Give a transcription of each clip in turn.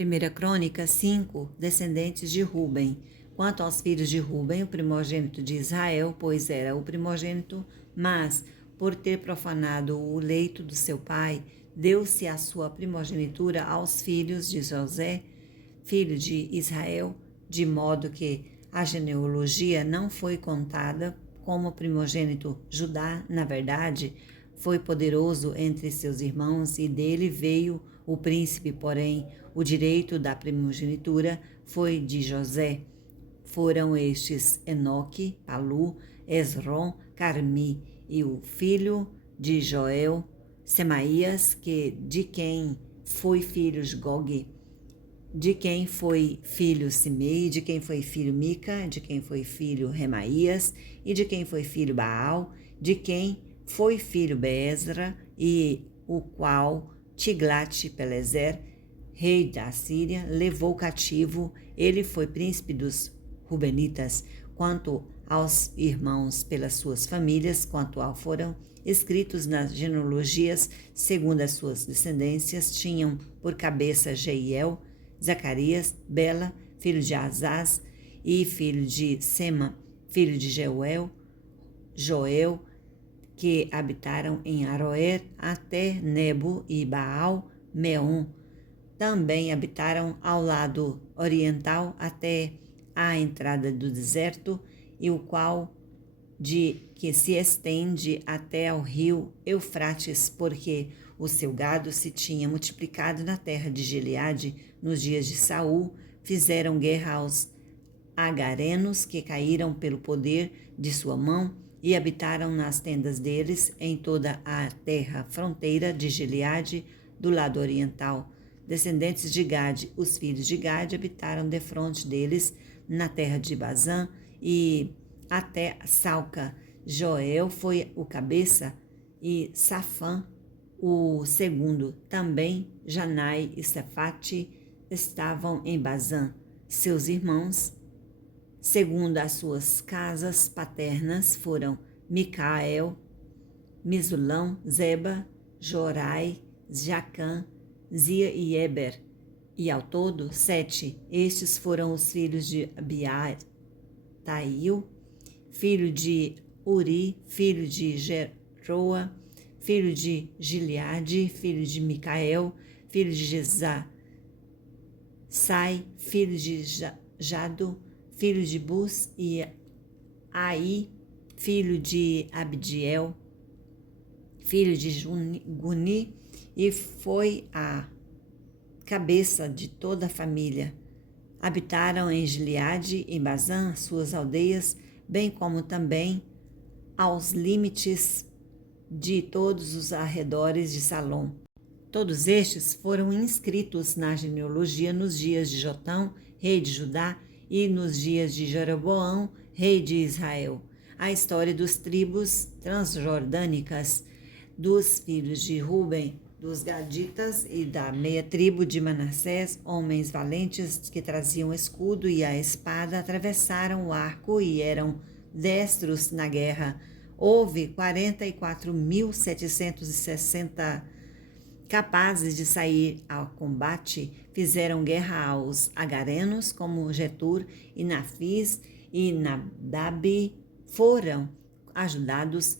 1 Crônica 5, descendentes de Ruben. Quanto aos filhos de Ruben, o primogênito de Israel, pois era o primogênito, mas, por ter profanado o leito do seu pai, deu-se a sua primogenitura aos filhos de José, filho de Israel, de modo que a genealogia não foi contada como primogênito. Judá, na verdade, foi poderoso entre seus irmãos e dele veio o príncipe, porém, o direito da primogenitura foi de José. Foram estes Enoque, Palu, Esrom, Carmi e o filho de Joel, Semaías, de quem foi filho Gog, de quem foi filho Simei, de quem foi filho Mica, de quem foi filho Remaías, e de quem foi filho Baal, de quem foi filho Beesra, e o qual Tiglat-Pileser, rei da Síria, levou cativo. Ele foi príncipe dos Rubenitas. Quanto aos irmãos pelas suas famílias, quanto ao foram escritos nas genealogias, segundo as suas descendências, tinham por cabeça Jeiel, Zacarias, Bela, filho de Azaz, e filho de Sema, filho de Joel, que habitaram em Aroer até Nebo e Baal Meon. Também habitaram ao lado oriental até a entrada do deserto, e o qual que se estende até ao rio Eufrates, porque o seu gado se tinha multiplicado na terra de Gileade nos dias de Saul. Fizeram guerra aos agarenos, que caíram pelo poder de sua mão, e habitaram nas tendas deles em toda a terra fronteira de Gileade, do lado oriental. Descendentes de Gade, os filhos de Gade habitaram defronte deles na terra de Bazã e até Salca. Joel foi o cabeça e Safã o segundo. Também Janai e Cefate estavam em Bazã. Seus irmãos, segundo as suas casas paternas, foram Micael, Misulão, Zeba, Jorai, Jacã, Zia e Eber, e ao todo 7. Estes foram os filhos de Abiatail, filho de Uri, filho de Jeroa, filho de Gileade, filho de Micael, filho de Sai, filho de Jado, filho de Bus, e Ai, filho de Abdiel, filho de Guni, e foi a cabeça de toda a família. Habitaram em Gileade e Bazã, suas aldeias, bem como também aos limites de todos os arredores de Salom. Todos estes foram inscritos na genealogia nos dias de Jotão, rei de Judá, e nos dias de Jeroboão, rei de Israel. A história dos tribos transjordânicas, dos filhos de Ruben, dos Gaditas e da meia tribo de Manassés, homens valentes que traziam escudo e a espada, atravessaram o arco e eram destros na guerra. Houve 44.760 capazes de sair ao combate. Fizeram guerra aos agarenos, como Getur e Nafis e Nadab. Foram ajudados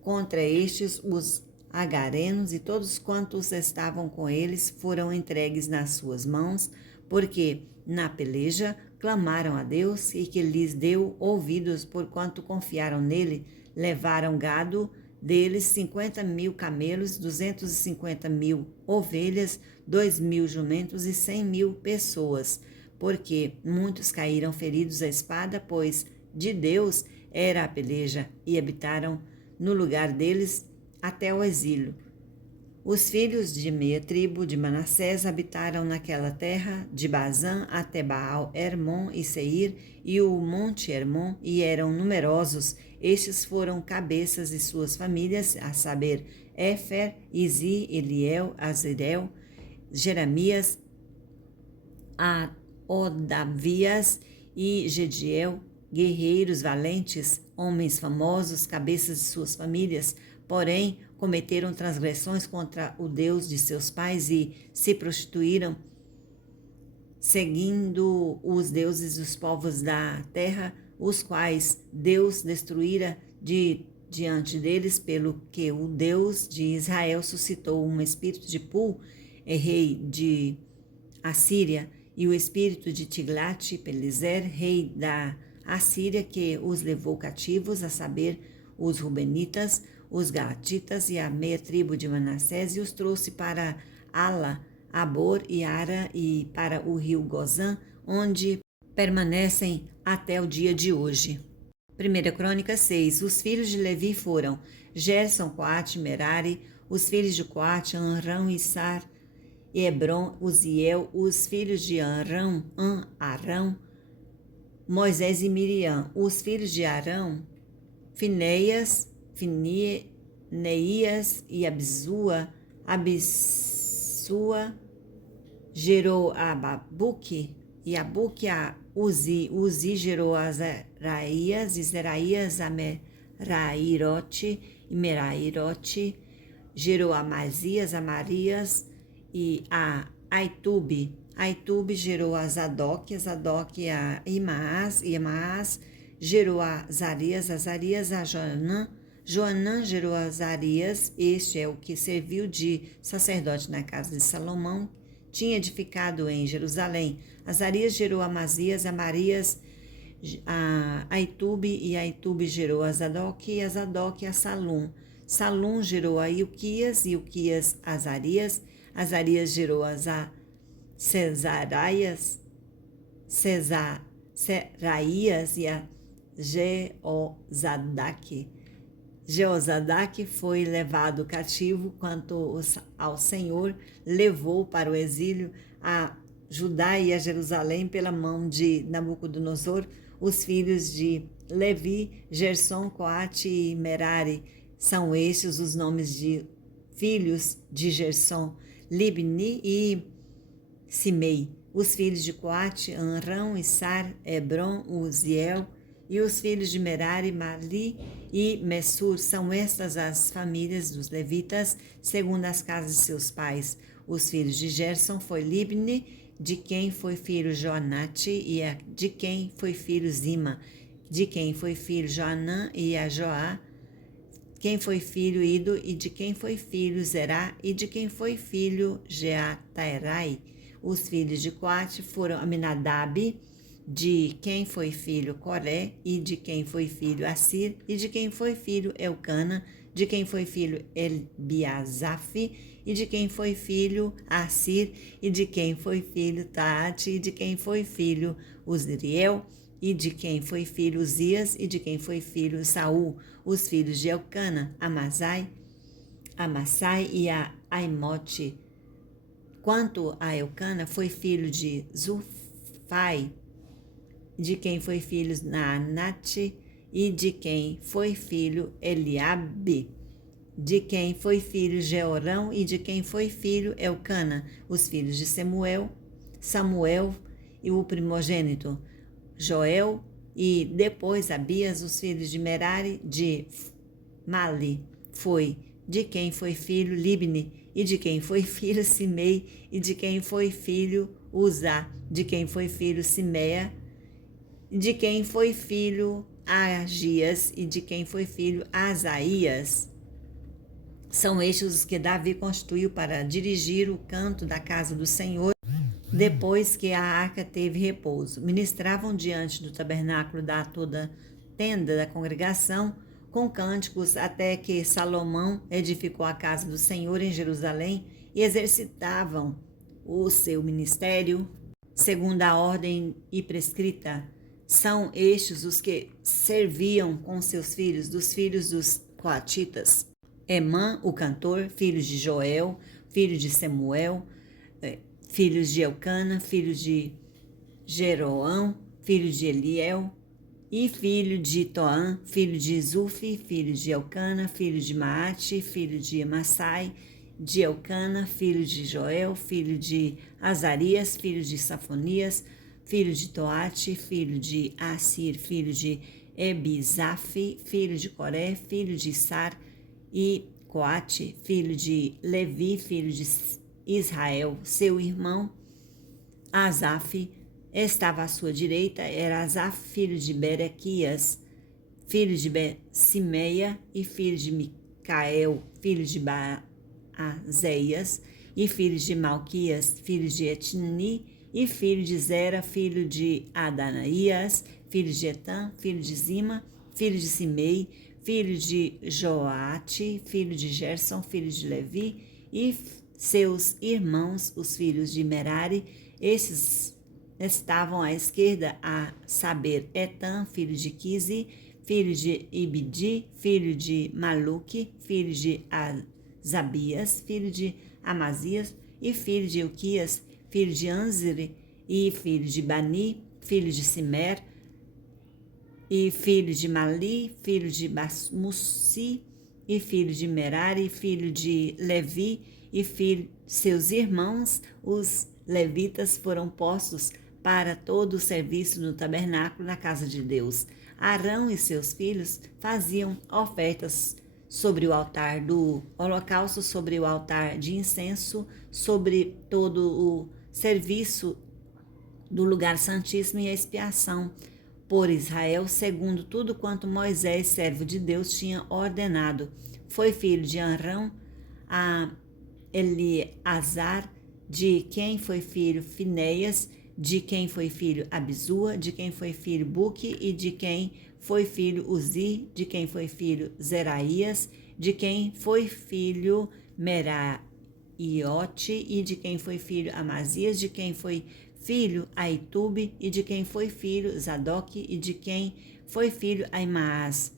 contra estes os agarenos, e todos quantos estavam com eles foram entregues nas suas mãos, porque na peleja clamaram a Deus, e que lhes deu ouvidos, porquanto confiaram nele. Levaram gado deles 50.000 camelos, 250.000 ovelhas, 2.000 jumentos e 100.000 pessoas, porque muitos caíram feridos à espada, pois de Deus era a peleja, e habitaram no lugar deles até o exílio. Os filhos de meia tribo de Manassés habitaram naquela terra, de Bazã até Baal, Hermon e Seir, e o monte Hermon, e eram numerosos. Estes foram cabeças de suas famílias, a saber, Éfer, Izi, Eliel, Azirel, Jeremias, Odavias e Gediel, guerreiros valentes, homens famosos, cabeças de suas famílias. Porém, cometeram transgressões contra o Deus de seus pais e se prostituíram seguindo os deuses dos povos da terra, os quais Deus destruíra diante deles, pelo que o Deus de Israel suscitou um espírito de Pul, rei de Assíria, e o espírito de Tiglat-Pileser, rei da Assíria, que os levou cativos, a saber, os Rubenitas, os Gaditas e a meia tribo de Manassés, e os trouxe para Ala, Abor e Ara e para o rio Gozã, onde permanecem até o dia de hoje. 1 Crônica 6. Os filhos de Levi foram Gerson, Coate, Merari, os filhos de Coate, Amrão, Issar, Hebron, Uziel, os filhos de Arão, Arão, Moisés e Miriam, os filhos de Arão, Fineias e Absua, gerou a Babuque, e Abuque a Uzi gerou a Zeraías, e Zeraías a Merairote, e Merairote gerou a Mazias, a Marias, e a Aitube gerou a Zadok a Imaás, e Imaás gerou a Zarias a Joanã gerou a Zarias, este é o que serviu de sacerdote na casa de Salomão, tinha edificado em Jerusalém. Azarias gerou a Mazias, a Marias, a Aitube, e a Aitube gerou a Zadok, e a Zadok a Salum. Salum gerou a Ilquias, e Ilquias a Azarias. Azarias gerou a Seraias e a Jeozadak foi levado cativo, quanto ao Senhor levou para o exílio a Judá e a Jerusalém pela mão de Nabucodonosor. Os filhos de Levi, Gerson, Coate e Merari, são estes os nomes de filhos de Gerson: Libni e Simei. Os filhos de Coate, Amrão, Issar, Hebron, Uziel. E os filhos de Merari, Mali e Messur. São estas as famílias dos levitas, segundo as casas de seus pais. Os filhos de Gerson foi Libni, de quem foi filho Joanate, e de quem foi filho Zima, de quem foi filho Joanã e a Joá, quem foi filho Ido, e de quem foi filho Zerá, e de quem foi filho Jeatairai. Os filhos de Coate foram Aminadab, de quem foi filho Coré, e de quem foi filho Assir, e de quem foi filho Elcana, de quem foi filho Elbiasaf, e de quem foi filho Assir, e de quem foi filho Taate, e de quem foi filho Uzriel, e de quem foi filho Uzias, e de quem foi filho Saul. Os filhos de Elcana, Amassai e a Aimote. Quanto a Elcana, foi filho de Zufai, de quem foi filho Naanate, e de quem foi filho Eliabe, de quem foi filho Jeorão, e de quem foi filho Elcana. Os filhos de Samuel e o primogênito Joel, e depois Abias. Os filhos de Merari, de Mali, foi de quem foi filho Libni, e de quem foi filho Simei, e de quem foi filho Uzá, de quem foi filho Simeia, de quem foi filho Agias, e de quem foi filho Asaías. São estes os que Davi constituiu para dirigir o canto da casa do Senhor, depois que a arca teve repouso. Ministravam diante do tabernáculo da toda tenda da congregação, com cânticos, até que Salomão edificou a casa do Senhor em Jerusalém, e exercitavam o seu ministério segundo a ordem e prescrita. São estes os que serviam com seus filhos, dos filhos dos coatitas: Emã, o cantor, filhos de Joel, filho de Samuel, filhos de Elcana, filhos de Jeroão, filho de Eliel, e filho de Toã, filho de Zufi, filho de Elcana, filho de Maate, filho de Amassai, de Elcana, filho de Joel, filho de Azarias, filho de Safonias, filho de Toate, filho de Assir, filho de Ebizaf, filho de Coré, filho de Sar, e Coate, filho de Levi, filho de Israel, seu irmão, Asaf estava à sua direita, era Asaf, filho de Berequias, filho de Simeia, e filho de Micael, filho de Baazeias, e filho de Malquias, filho de Etni, e filho de Zera, filho de Adanias, filho de Etam, filho de Zima, filho de Simei, filho de Joate, filho de Gerson, filho de Levi, e seus irmãos, os filhos de Merari. Esses estavam à esquerda, a saber, Etam, filho de Quisi, filho de Ibidi, filho de Maluque, filho de Azabias, filho de Amazias, e filho de Ilquias, filho de Anziri, e filho de Bani, filho de Simer, e filho de Mali, filho de Basmussi, e filho de Merari, filho de Levi, e seus irmãos, os levitas, foram postos para todo o serviço no tabernáculo na casa de Deus. Arão e seus filhos faziam ofertas sobre o altar do holocausto, sobre o altar de incenso, sobre todo o serviço do lugar santíssimo e a expiação por Israel, segundo tudo quanto Moisés, servo de Deus, tinha ordenado. Foi filho de Arão a Eleazar, de quem foi filho Finéias, de quem foi filho Abisua, de quem foi filho Buque, e de quem foi filho Uzi, de quem foi filho Zeraías, de quem foi filho Meraiote, e de quem foi filho Amazias, de quem foi filho Aitube, e de quem foi filho Zadok, e de quem foi filho Aimaas.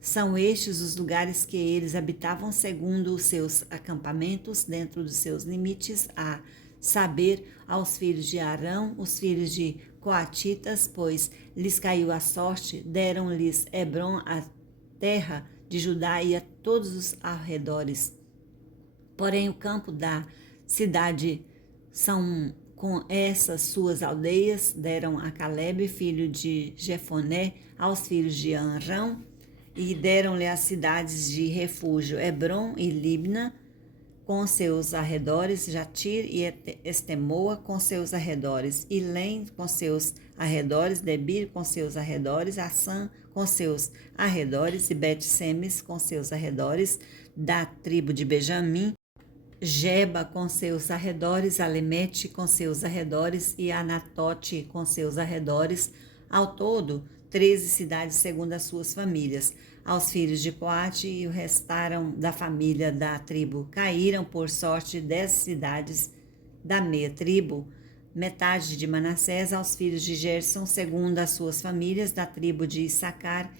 São estes os lugares que eles habitavam segundo os seus acampamentos, dentro dos seus limites, a saber, aos filhos de Arão, os filhos de Coatitas, pois lhes caiu a sorte, deram-lhes Hebron, a terra de Judá, e a todos os arredores. Porém, o campo da cidade são com essas suas aldeias, deram a Calebe, filho de Jefoné, aos filhos de Arão, e deram-lhe as cidades de refúgio, Hebron e Libna, com seus arredores, Jatir e Estemoa, com seus arredores, Ilém, com seus arredores, Debir, com seus arredores, Assã, com seus arredores, e Bet-Semes, com seus arredores, da tribo de Benjamim, Geba, com seus arredores, Alemete, com seus arredores, e Anatote, com seus arredores, ao todo 13 cidades segundo as suas famílias. Aos filhos de Coate e o restaram da família da tribo caíram por sorte 10 cidades da meia tribo, metade de Manassés. Aos filhos de Gerson segundo as suas famílias, da tribo de Issacar,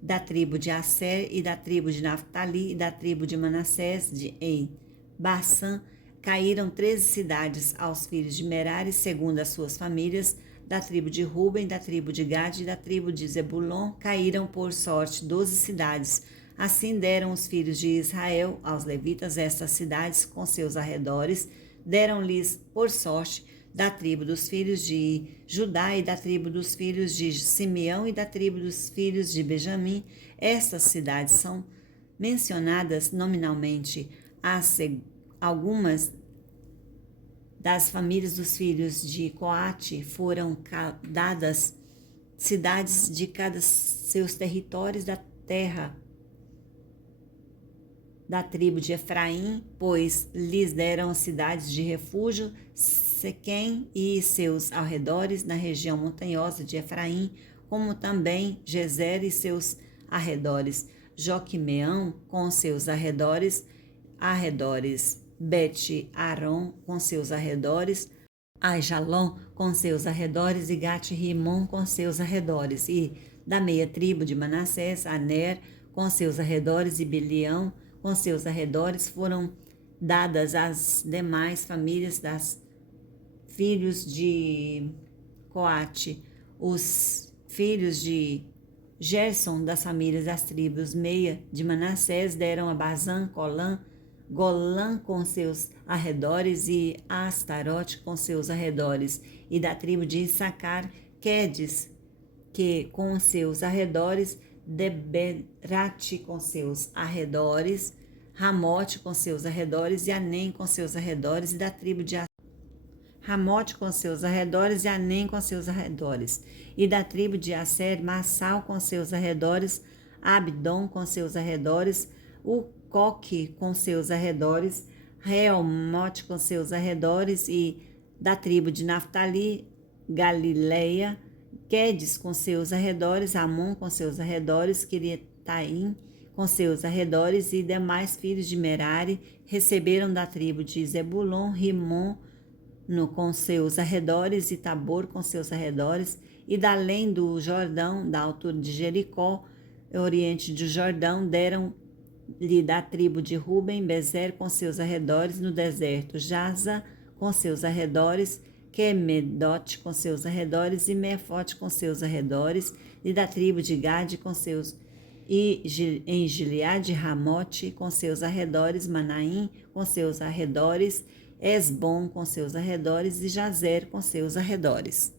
da tribo de Asser, e da tribo de Naftali, e da tribo de Manassés, em Bassã, caíram 13 cidades. Aos filhos de Merari segundo as suas famílias, da tribo de Ruben, da tribo de Gade e da tribo de Zebulon, caíram por sorte 12 cidades. Assim deram os filhos de Israel aos levitas estas cidades com seus arredores, deram-lhes por sorte da tribo dos filhos de Judá e da tribo dos filhos de Simeão e da tribo dos filhos de Benjamim. Estas cidades são mencionadas nominalmente. Algumas das famílias dos filhos de Coate foram dadas cidades de cada seus territórios da terra da tribo de Efraim, pois lhes deram cidades de refúgio, Sequém e seus arredores, na região montanhosa de Efraim, como também Gezer e seus arredores, Joquimeão com seus arredores, Bet-Aron com seus arredores, Aijalon com seus arredores, e Gat-Rimon com seus arredores, e da meia tribo de Manassés, Aner com seus arredores, e Bilião com seus arredores, foram dadas às demais famílias das filhos de Coate. Os filhos de Gerson, das famílias das tribos meia de Manassés, deram a Bazã, Golã com seus arredores, e Astarote com seus arredores, e da tribo de Issacar, Quedes, que com seus arredores, Deberate com seus arredores, Ramote com seus arredores, e Anem com seus arredores, e da tribo de Ramote com seus arredores e Anem com seus arredores. E da tribo de Asser, Massal com seus arredores, Abdom com seus arredores, Ucoque com seus arredores, Reomote com seus arredores, e da tribo de Naftali, Galileia, Quedes com seus arredores, Amon com seus arredores, Quiriataim com seus arredores, e demais filhos de Merari receberam da tribo de Zebulon, Rimon com seus arredores, e Tabor com seus arredores, e da além do Jordão, da altura de Jericó, oriente do Jordão, deram-lhe da tribo de Ruben, Bezer com seus arredores, no deserto, Jaza com seus arredores, Quemedote com seus arredores, e Mefote com seus arredores, e da tribo de Gade com seus, e em Gileade, Ramote com seus arredores, Manaim com seus arredores, Esbom com seus arredores, e Jazer com seus arredores.